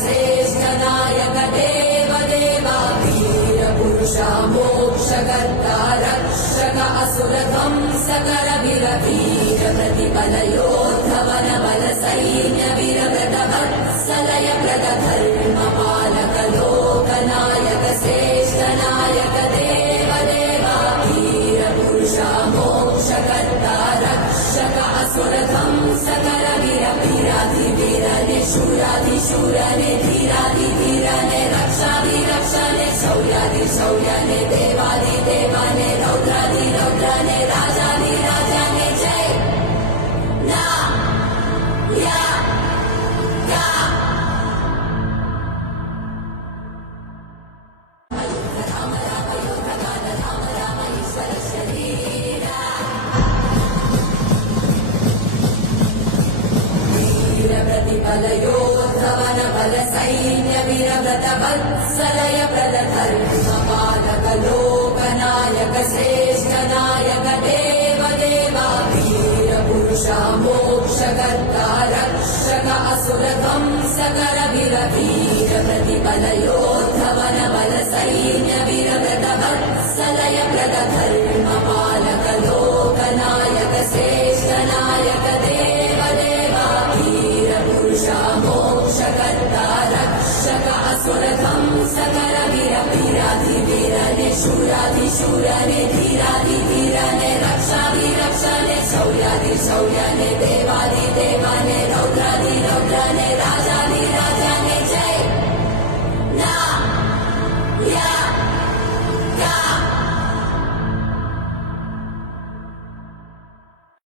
श्रेष्ठ नायक देव देवा वीर पुरुष मोक्षकर्ता रक्षक असुर ध्वंसकर वीर वीर प्रतिबल योद्धवन बल सैन्य वीर व्रत वत्सलय व्रत धर्म पालक लोक नायक श्रेष्ठ नायक देव देवा वीर पुरुष मोक्षकर्ता रक्षक असुर ध्वंसकर वीर वीराधि वीर शूराधि शूर ने धीराधि धीर ने रक्षाधि रक्ष ने शौर्याधि शौर्य ने देवाधि देवा ने रौद्राधि रौद्र ने राजाधि राजा ने जय ना या का राम राम युद्ध गान राम राम ईश्वर शरीरा वीर प्रतिबल योद्धवन बल सैन्य वीर व्रत वत्सलय व्रत धर्म पालक लोक नायक श्रेष्ठ नायक देव देवा वीर पुरुष मोक्षकर्ता रक्षक असुर ध्वंसकर वीर वीर प्रतिबल योद्धवन बल सैन्य वीर व्रत वत्सलय व्रत धर्म पालक लोक नायक श्रेष्ठ नायक देव देवा वीर पुरुष मोक्षकर्ता रक्षक असुर ध्वंसकर वीर वीराधि वीर ने शूराधि शूर ने धीराधि धीर ने रक्षाधि रक्ष ने शौर्याधि शौर्य ने देवाधि देवा ने रौद्राधि रौद्र ने